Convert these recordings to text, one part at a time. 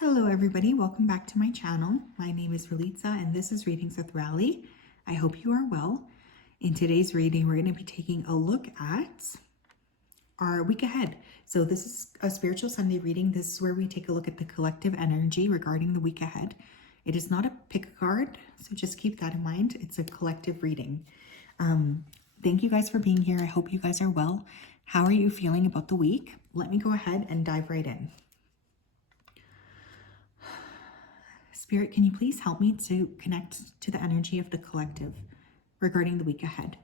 Hello everybody, welcome back to my channel. My name is Ralitza and this is Readings with Rally. I hope you are well. In today's reading, we're going to be taking a look at our week ahead. So this is a Spiritual Sunday reading. This is where we take a look at the collective energy regarding the week ahead. It is not a pick a card, so just keep that in mind. It's a collective reading. Thank you guys for being here. I hope you guys are well. How are you feeling about the week? Let me go ahead and dive right in. Spirit, can you please help me to connect to the energy of the collective regarding the week ahead?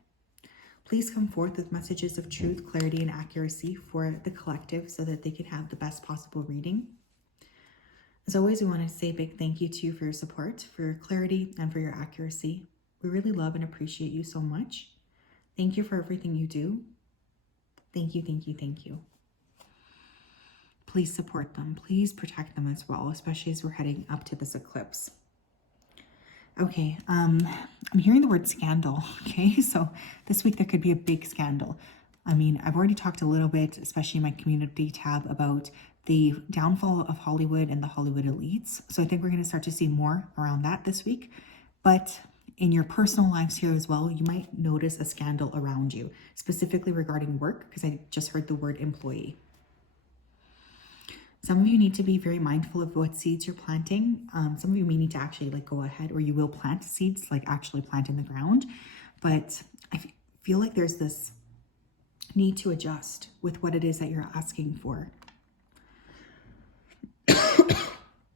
Please come forth with messages of truth, clarity, and accuracy for the collective so that they can have the best possible reading. As always, we want to say a big thank you to you for your support, for your clarity, and for your accuracy. We really love and appreciate you so much. Thank you for everything you do. Thank you, thank you, thank you. Please support them. Please protect them as well, especially as we're heading up to this eclipse. Okay, I'm hearing the word scandal, okay? So this week there could be a big scandal. I mean, I've already talked a little bit, especially in my community tab, about the downfall of Hollywood and the Hollywood elites. So I think we're going to start to see more around that this week. But in your personal lives here as well, you might notice a scandal around you, specifically regarding work, because I just heard the word employee. Some of you need to be very mindful of what seeds you're planting. Some of you may need to actually go ahead, or you will plant seeds, actually plant in the ground. But I feel like there's this need to adjust with what it is that you're asking for.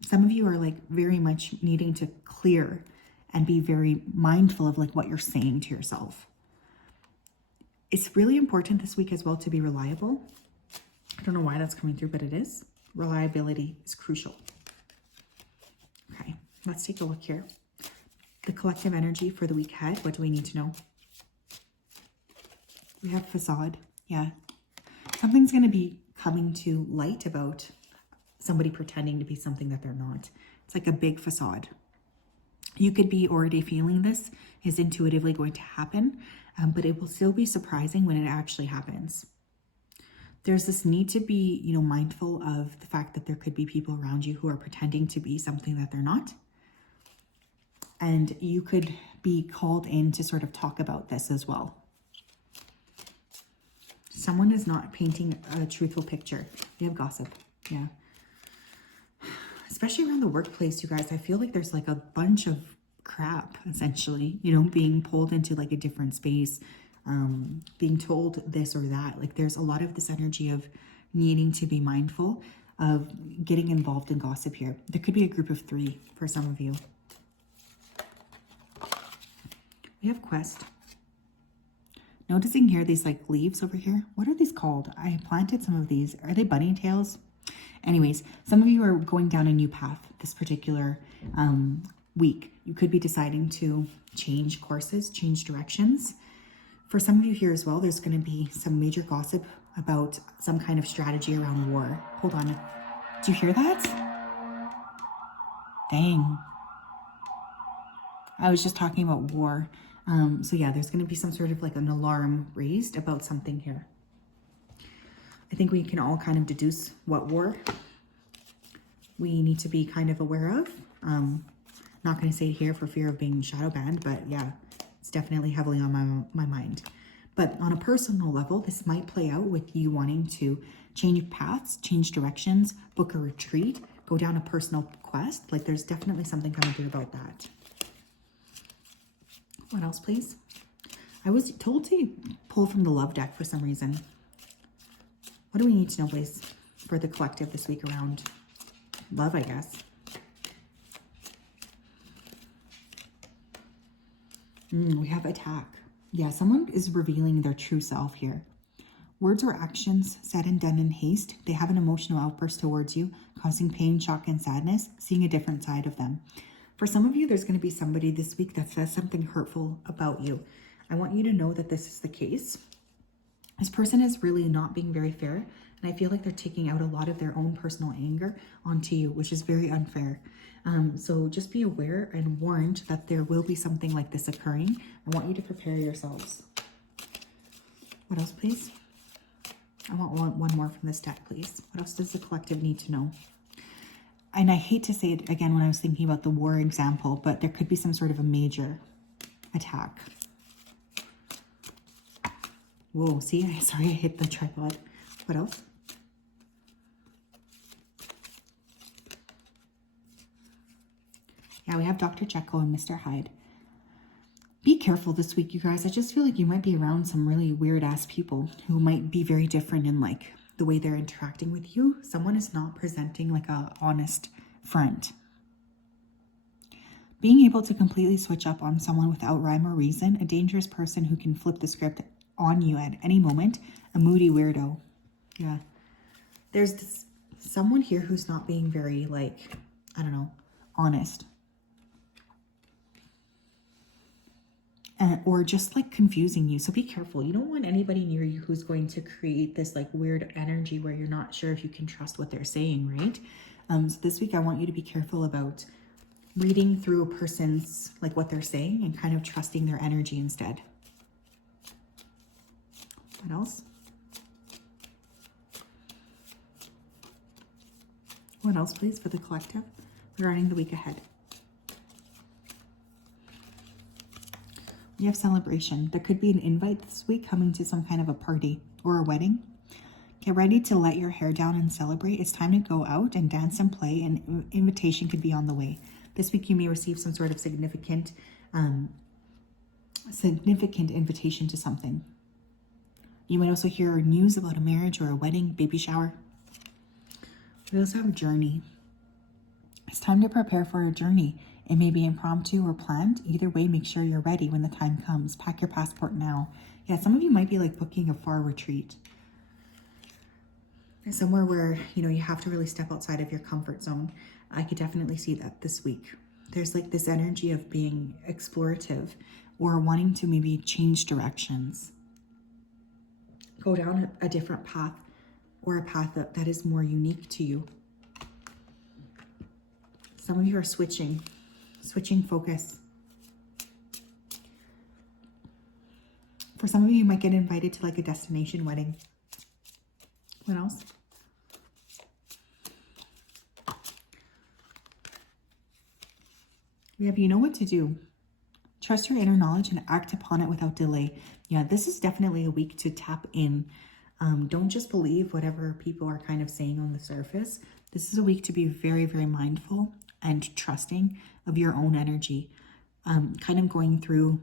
Some of you are very much needing to clear and be very mindful of what you're saying to yourself. It's really important this week as well to be reliable. I don't know why that's coming through, but it is. Reliability is crucial. Okay, let's take a look here. The collective energy for the week ahead. What do we need to know? We have facade. Yeah. Something's going to be coming to light about somebody pretending to be something that they're not. It's like a big facade. You could be already feeling this is intuitively going to happen, but it will still be surprising when it actually happens. There's this need to be, mindful of the fact that there could be people around you who are pretending to be something that they're not. And you could be called in to sort of talk about this as well. Someone is not painting a truthful picture. We have gossip. Yeah. Especially around the workplace, you guys, I feel like there's a bunch of crap, essentially, being pulled into a different space. Being told this or that. There's a lot of this energy of needing to be mindful of getting involved in gossip here. There could be a group of 3 for some of you. We have quest. Noticing here these leaves over here. What are these called? I planted some of these. Are they bunny tails? Anyways, some of you are going down a new path this particular week. You could be deciding to change courses, change directions. For some of you here as well, there's going to be some major gossip about some kind of strategy around war. Hold on. Do you hear that? Dang. I was just talking about war. So yeah, there's going to be some sort of an alarm raised about something here. I think we can all kind of deduce what war we need to be kind of aware of. Not going to say it here for fear of being shadow banned, but yeah. It's definitely heavily on my mind. But on a personal level, this might play out with you wanting to change paths, change directions, book a retreat, go down a personal quest. There's definitely something coming through about that. What else, please? I was told to pull from the love deck for some reason. What do we need to know, please, for the collective this week around love, I guess? We have attack. Yeah, someone is revealing their true self here. Words or actions said and done in haste. They have an emotional outburst towards you, causing pain, shock, and sadness, seeing a different side of them. For some of you, there's going to be somebody this week that says something hurtful about you. I want you to know that this is the case. This person is really not being very fair, and I feel like they're taking out a lot of their own personal anger onto you, which is very unfair. So just be aware and warned that there will be something like this occurring. I want you to prepare yourselves. What else, please? I want one more from this deck, please. What else does the collective need to know? and I hate to say it again when I was thinking about the war example, but there could be some sort of a major attack. Whoa, see, sorry I hit the tripod. What else? Yeah, we have Dr. Jekyll and Mr. Hyde. Be careful this week, you guys. I just feel like you might be around some really weird ass people who might be very different in like the way they're interacting with you. Someone is not presenting like a honest front. Being able to completely switch up on someone without rhyme or reason, a dangerous person who can flip the script on you at any moment, a moody weirdo. Yeah. There's someone here who's not being very like, I don't know, honest. Or just like confusing you. So be careful. You don't want anybody near you who's going to create this like weird energy where you're not sure if you can trust what they're saying, right? So this week I want you to be careful about reading through a person's like what they're saying and kind of trusting their energy instead. What else? What else, please, for the collective regarding the week ahead? We have celebration. There could be an invite this week coming to some kind of a party or a wedding. Get ready to let your hair down and celebrate. It's time to go out and dance and play, and invitation could be on the way. This week you may receive some sort of significant invitation to something. You might also hear news about a marriage or a wedding, baby shower. We also have journey. It's time to prepare for a journey. It may be impromptu or planned. Either way, make sure you're ready when the time comes. Pack your passport now. Yeah, some of you might be like booking a far retreat. Somewhere where, you know, you have to really step outside of your comfort zone. I could definitely see that this week. There's like this energy of being explorative or wanting to maybe change directions. Go down a different path or a path that is more unique to you. Some of you are switching focus. For some of you, you might get invited to like a destination wedding. What else? We have, you know what to do. Trust your inner knowledge and act upon it without delay. Yeah, this is definitely a week to tap in. Don't just believe whatever people are kind of saying on the surface. This is a week to be very, very mindful and trusting of your own energy. Kind of going through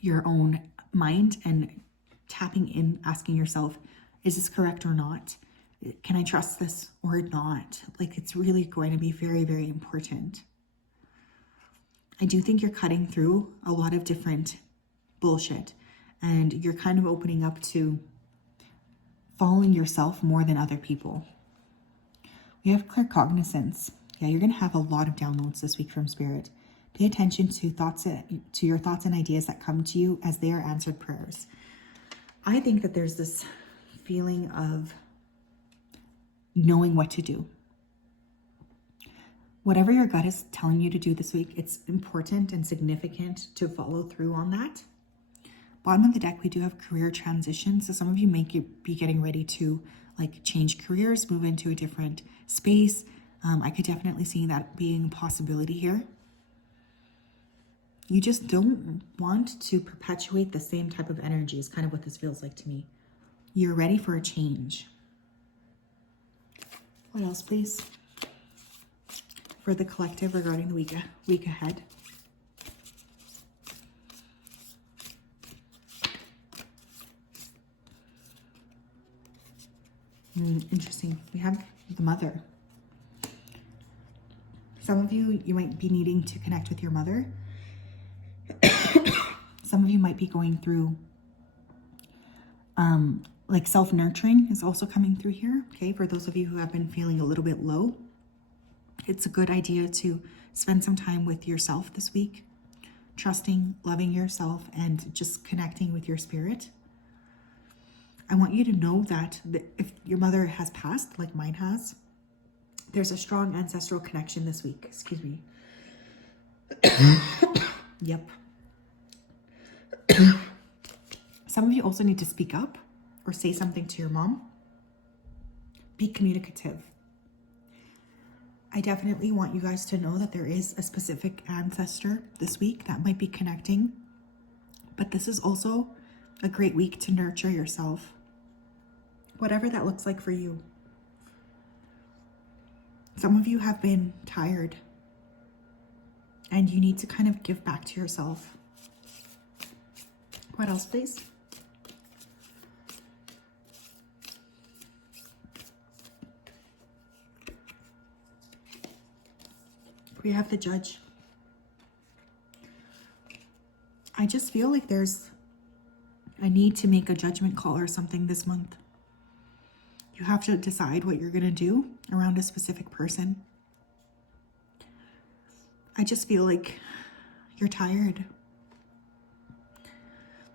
your own mind and tapping in, asking yourself, is this correct or not? Can I trust this or not? Like, it's really going to be very, very important. I do think you're cutting through a lot of different bullshit, and you're kind of opening up to following yourself more than other people. We have claircognizance. Yeah, you're going to have a lot of downloads this week from Spirit. Pay attention to your thoughts and ideas that come to you as they are answered prayers. I think that there's this feeling of knowing what to do. Whatever your gut is telling you to do this week, it's important and significant to follow through on that. Bottom of the deck, we do have career transitions. So some of you may be getting ready to like change careers, move into a different space. I could definitely see that being a possibility here. You just don't want to perpetuate the same type of energy is kind of what this feels like to me. You're ready for a change. What else, please? For the collective regarding the week ahead. Interesting. We have the mother. Some of you might be needing to connect with your mother. Some of you might be going through like self-nurturing is also coming through here. Okay, for those of you who have been feeling a little bit low, it's a good idea to spend some time with yourself this week, trusting, loving yourself, and just connecting with your spirit. I want you to know that if your mother has passed, like mine has, there's a strong ancestral connection this week. Excuse me. Yep. Some of you also need to speak up or say something to your mom. Be communicative. I definitely want you guys to know that there is a specific ancestor this week that might be connecting, but this is also a great week to nurture yourself, whatever that looks like for you. Some of you have been tired and you need to kind of give back to yourself. What else, please? We have the Judge. I just feel like there's a need to make a judgment call or something this month. You have to decide what you're going to do around a specific person. I just feel like you're tired.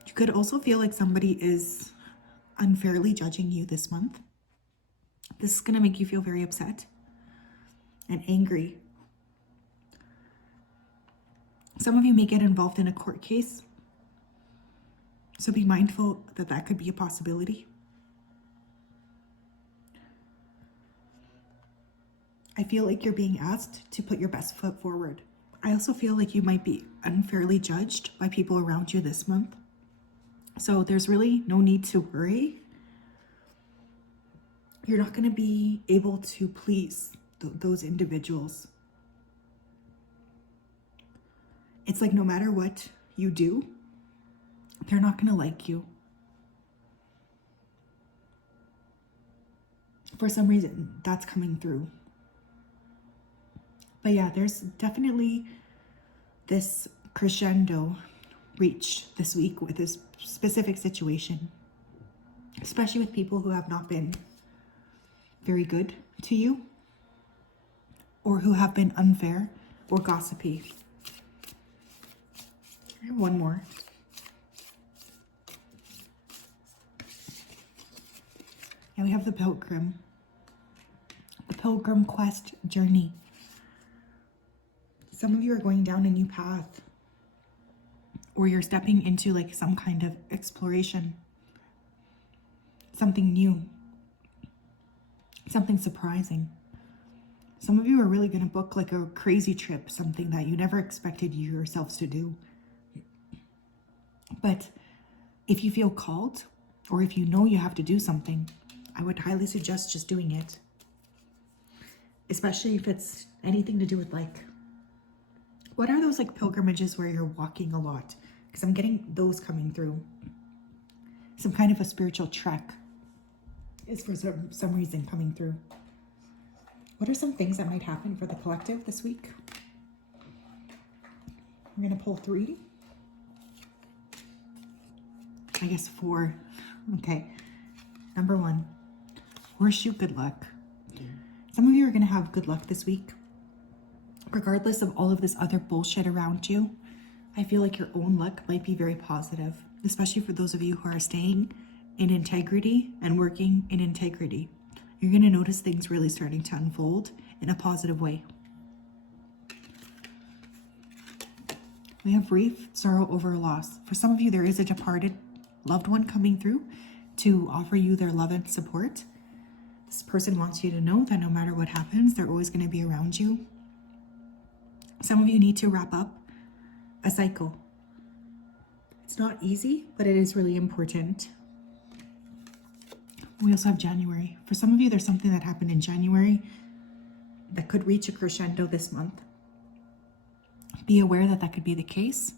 You could also feel like somebody is unfairly judging you this month. This is going to make you feel very upset and angry. Some of you may get involved in a court case, so be mindful that that could be a possibility. I feel like you're being asked to put your best foot forward. I also feel like you might be unfairly judged by people around you this month. So there's really no need to worry. You're not going to be able to please those individuals. It's like no matter what you do, they're not going to like you. For some reason, that's coming through. But yeah, there's definitely this crescendo reached this week with this specific situation, especially with people who have not been very good to you or who have been unfair or gossipy. I have one more. Yeah, we have the Pilgrim Quest journey. Some of you are going down a new path, or you're stepping into like some kind of exploration, something new, something surprising. Some of you are really going to book like a crazy trip, something that you never expected yourselves to do. But if you feel called, or if you know you have to do something, I would highly suggest just doing it. Especially if it's anything to do with like, what are those like pilgrimages where you're walking a lot? Because I'm getting those coming through. Some kind of a spiritual trek is for some reason coming through. What are some things that might happen for the collective this week? I'm going to pull 3. I guess 4. Okay. Number 1, horseshoe good luck. Some of you are going to have good luck this week. Regardless of all of this other bullshit around you, I feel like your own luck might be very positive, especially for those of you who are staying in integrity and working in integrity. You're going to notice things really starting to unfold in a positive way. We have grief, sorrow over loss. For some of you, there is a departed loved one coming through to offer you their love and support. This person wants you to know that no matter what happens, they're always going to be around you. Some of you need to wrap up a cycle. It's not easy, but it is really important. We also have January. For some of you, there's something that happened in January that could reach a crescendo this month. Be aware that that could be the case.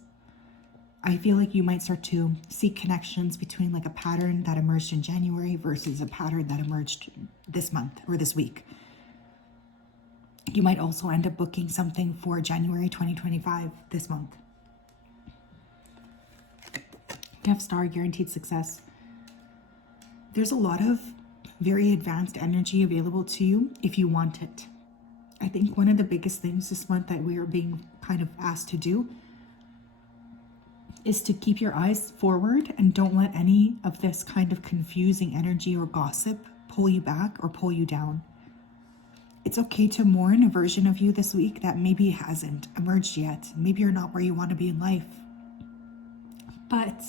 I feel like you might start to see connections between like a pattern that emerged in January versus a pattern that emerged this month or this week. You might also end up booking something for January 2025 this month. You have Star, guaranteed success. There's a lot of very advanced energy available to you if you want it. I think one of the biggest things this month that we are being kind of asked to do is to keep your eyes forward and don't let any of this kind of confusing energy or gossip pull you back or pull you down. It's okay to mourn a version of you this week that maybe hasn't emerged yet. Maybe you're not where you want to be in life. But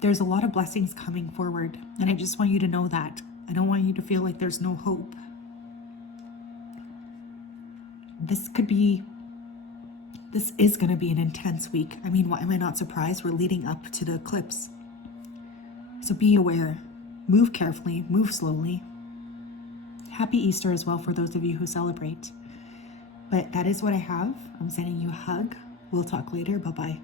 there's a lot of blessings coming forward. And I just want you to know that. I don't want you to feel like there's no hope. this is going to be an intense week. I mean, why am I not surprised? We're leading up to the eclipse. So be aware, move carefully, move slowly. Happy Easter as well for those of you who celebrate. But that is what I have. I'm sending you a hug. We'll talk later. Bye-bye.